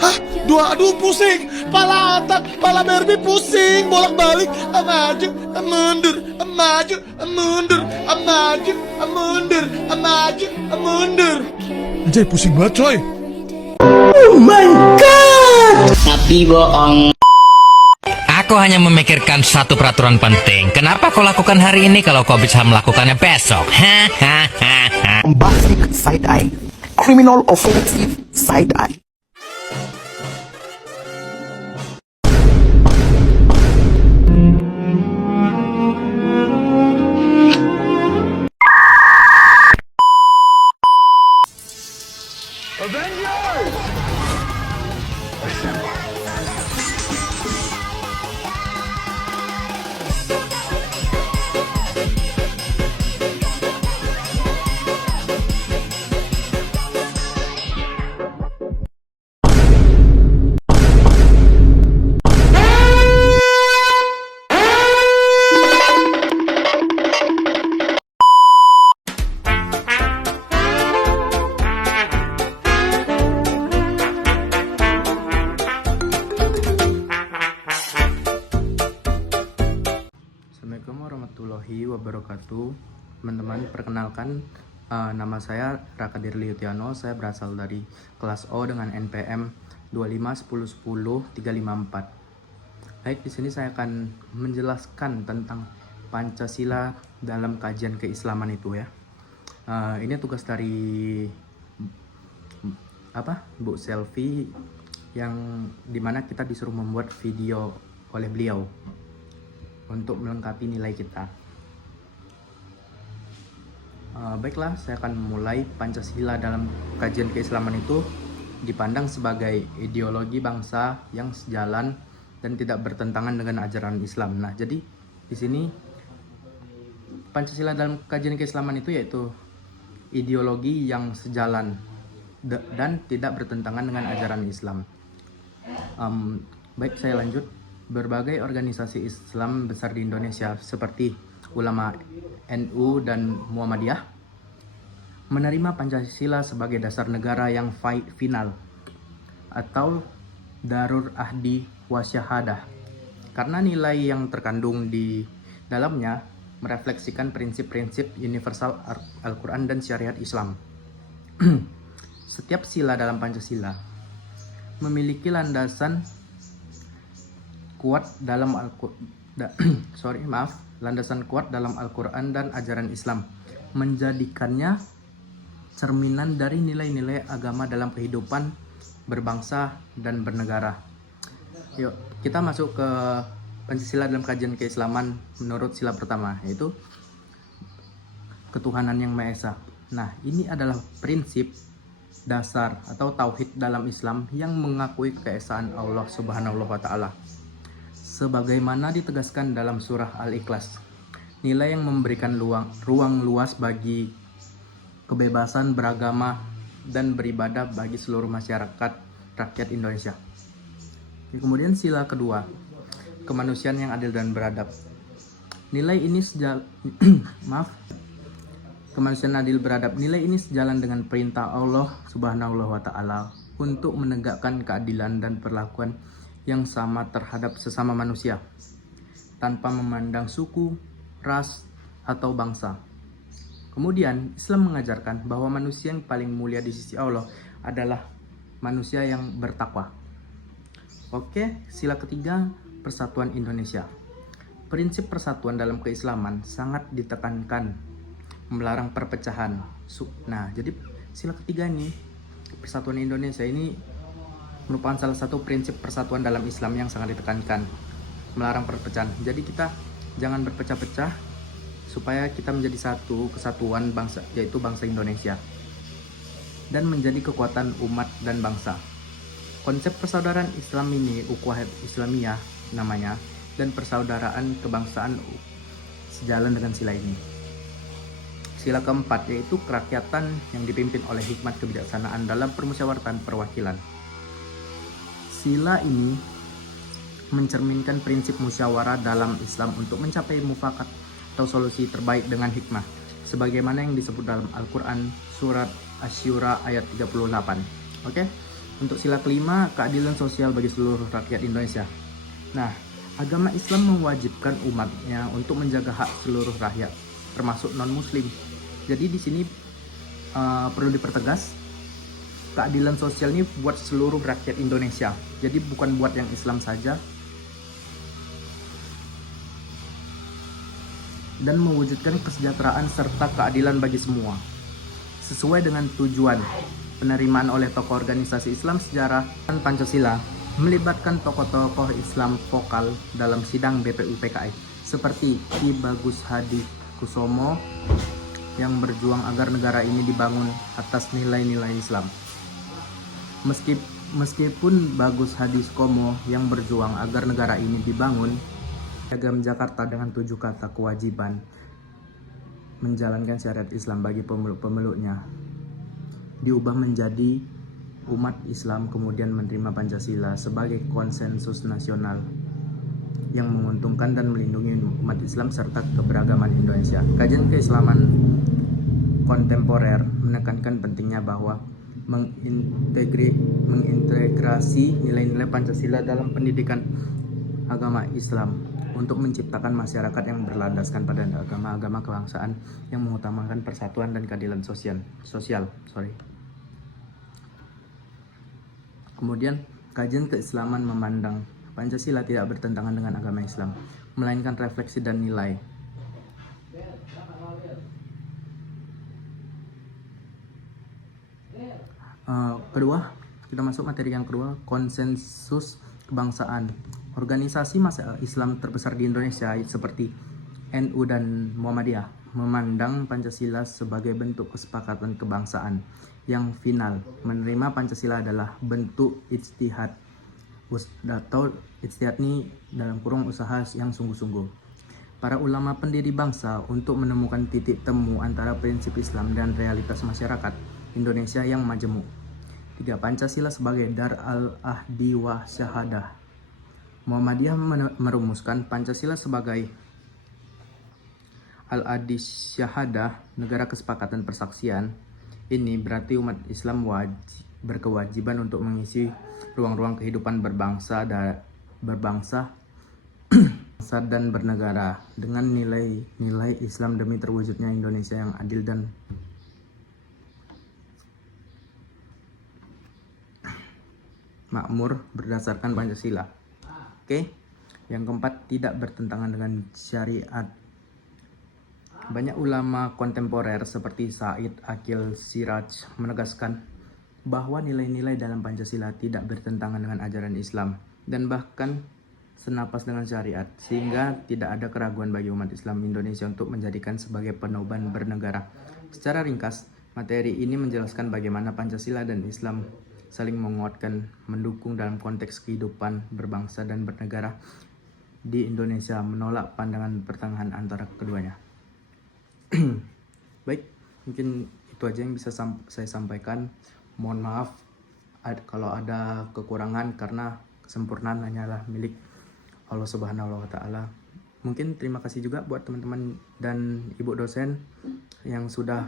Hah? Dua, aduh pusing. Pala otak, pala Barbie pusing. Bolak-balik. Maju, mundur. Maju, mundur. Maju, mundur. Maju, mundur. Anjay, pusing banget coy. Tapi bohong. Aku hanya memikirkan satu peraturan penting. Kenapa kau lakukan hari ini kalau kau bisa melakukannya besok? Bombastic side eye, criminal offensive side eye. Assalamualaikum warahmatullahi wabarakatuh. Teman-teman, perkenalkan, nama saya Raka Dirli Utiano. Saya berasal dari kelas O dengan NPM 251010354. Baik, di sini saya akan menjelaskan tentang Pancasila dalam kajian keislaman itu ya. Ini tugas dari Bu Selvi, yang dimana kita disuruh membuat video oleh beliau untuk melengkapi nilai kita. Baiklah, saya akan memulai. Pancasila dalam kajian keislaman itu dipandang sebagai ideologi bangsa yang sejalan dan tidak bertentangan dengan ajaran Islam. Nah, jadi di sini Pancasila dalam kajian keislaman itu yaitu ideologi yang sejalan dan tidak bertentangan dengan ajaran Islam. Baik, saya lanjut. Berbagai organisasi Islam besar di Indonesia seperti ulama NU dan Muhammadiyah menerima Pancasila sebagai dasar negara yang final atau darur ahdi wasyahadah, karena nilai yang terkandung di dalamnya merefleksikan prinsip-prinsip universal Al-Quran dan syariat Islam. Setiap sila dalam Pancasila memiliki landasan kuat dalam landasan kuat dalam Al-Quran dan ajaran Islam, menjadikannya cerminan dari nilai-nilai agama dalam kehidupan berbangsa dan bernegara. Yuk, kita masuk ke Pancasila dalam kajian keislaman menurut sila pertama, yaitu ketuhanan yang Maha Esa. Nah, ini adalah prinsip dasar atau tauhid dalam Islam yang mengakui keesaan Allah Subhanahu wa Ta'ala. Sebagaimana ditegaskan dalam surah Al-Ikhlas, nilai yang memberikan ruang luas bagi kebebasan beragama dan beribadah bagi seluruh masyarakat rakyat Indonesia. Kemudian sila kedua, kemanusiaan yang adil dan beradab. Nilai ini kemanusiaan adil beradab. Nilai ini sejalan dengan perintah Allah Subhanahu wa Ta'ala untuk menegakkan keadilan dan perlakuan yang sama terhadap sesama manusia tanpa memandang suku, ras, atau bangsa. Kemudian Islam mengajarkan bahwa manusia yang paling mulia di sisi Allah adalah manusia yang bertakwa. Oke, sila ketiga, persatuan Indonesia. Prinsip persatuan dalam keislaman sangat ditekankan, melarang perpecahan. Nah, jadi sila ketiga ini, persatuan Indonesia ini merupakan salah satu prinsip persatuan dalam Islam yang sangat ditekankan, melarang perpecahan. Jadi kita jangan berpecah-pecah supaya kita menjadi satu kesatuan bangsa, yaitu bangsa Indonesia, dan menjadi kekuatan umat dan bangsa. Konsep persaudaraan Islam ini ukhuwah Islamiyah namanya, dan persaudaraan kebangsaan sejalan dengan sila ini. Sila keempat yaitu kerakyatan yang dipimpin oleh hikmat kebijaksanaan dalam permusyawaratan perwakilan. Sila ini mencerminkan prinsip musyawarah dalam Islam untuk mencapai mufakat atau solusi terbaik dengan hikmah, sebagaimana yang disebut dalam Al-Quran surat Asy-Syura ayat 38. Oke. Untuk sila kelima, keadilan sosial bagi seluruh rakyat Indonesia. Nah, agama Islam mewajibkan umatnya untuk menjaga hak seluruh rakyat, termasuk non-muslim. Jadi di sini perlu dipertegas, keadilan sosial ini buat seluruh rakyat Indonesia. Jadi bukan buat yang Islam saja. Dan mewujudkan kesejahteraan serta keadilan bagi semua. Sesuai dengan tujuan penerimaan oleh tokoh organisasi Islam sejarah dan Pancasila, melibatkan tokoh-tokoh Islam vokal dalam sidang BPU PKI seperti Ki Bagus Hadi Kusumo yang berjuang agar negara ini dibangun atas nilai-nilai Islam. Meskipun Bagus Hadi Kusumo yang berjuang agar negara ini dibangun, Piagam Jakarta dengan 7 kata kewajiban menjalankan syariat Islam bagi pemeluk-pemeluknya diubah menjadi umat Islam kemudian menerima Pancasila sebagai konsensus nasional yang menguntungkan dan melindungi umat Islam serta keberagaman Indonesia. Kajian keislaman kontemporer menekankan pentingnya bahwa mengintegrasi nilai-nilai Pancasila dalam pendidikan agama Islam untuk menciptakan masyarakat yang berlandaskan pada agama kebangsaan yang mengutamakan persatuan dan keadilan sosial. Kemudian, kajian keislaman memandang Pancasila tidak bertentangan dengan agama Islam, melainkan refleksi dan nilai. Kedua, kita masuk materi yang kedua, konsensus kebangsaan. Organisasi masa Islam terbesar di Indonesia seperti NU dan Muhammadiyah memandang Pancasila sebagai bentuk kesepakatan kebangsaan yang final. Menerima Pancasila adalah bentuk ijtihad atau ijtihad ini dalam kurung usaha yang sungguh-sungguh para ulama pendiri bangsa untuk menemukan titik temu antara prinsip Islam dan realitas masyarakat Indonesia yang majemuk. 3. Pancasila sebagai Dar al-Ahdi wa Syahadah. Muhammadiyah merumuskan Pancasila sebagai Al-Ahdi Syahadah, negara kesepakatan persaksian. Ini berarti umat Islam berkewajiban untuk mengisi ruang-ruang kehidupan berbangsa dan bernegara dengan nilai-nilai Islam demi terwujudnya Indonesia yang adil dan makmur berdasarkan Pancasila. Oke. Yang keempat, tidak bertentangan dengan syariat. Banyak ulama kontemporer seperti Said Aqil Siraj menegaskan bahwa nilai-nilai dalam Pancasila tidak bertentangan dengan ajaran Islam dan bahkan senapas dengan syariat, sehingga tidak ada keraguan bagi umat Islam Indonesia untuk menjadikan sebagai penoban bernegara. Secara ringkas, materi ini menjelaskan bagaimana Pancasila dan Islam saling menguatkan, mendukung dalam konteks kehidupan berbangsa dan bernegara di Indonesia, menolak pandangan pertengahan antara keduanya. Baik, mungkin itu aja yang bisa saya sampaikan. Mohon maaf kalau ada kekurangan karena kesempurnaan hanyalah milik Allah Subhanahu wa Ta'ala. Mungkin terima kasih juga buat teman-teman dan ibu dosen yang sudah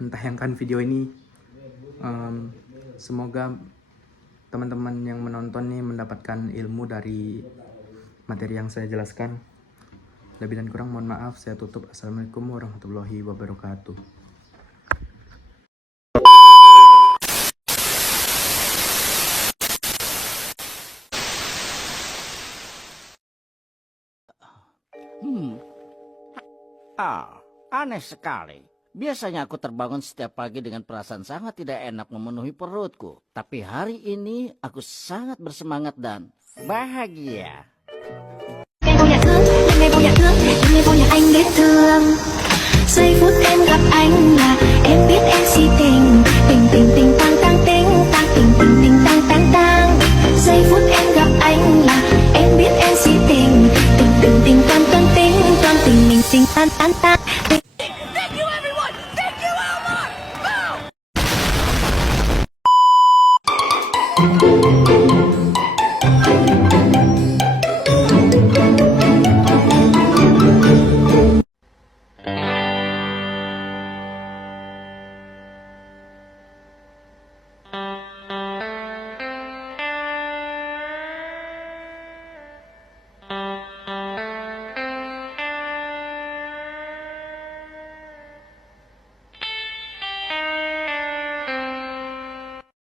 mentayangkan video ini. Semoga teman-teman yang menonton nih mendapatkan ilmu dari materi yang saya jelaskan. Lebih dan kurang mohon maaf, saya tutup. Assalamualaikum warahmatullahi wabarakatuh. Aneh sekali. Biasanya aku terbangun setiap pagi dengan perasaan sangat tidak enak memenuhi perutku. Tapi hari ini aku sangat bersemangat dan bahagia. Ngày vô nhà thương, ngày vô nhà anh biết thương. Giây phút em gặp anh là em biết em si tình, tình tình tình tang tang tình, tang tình tình.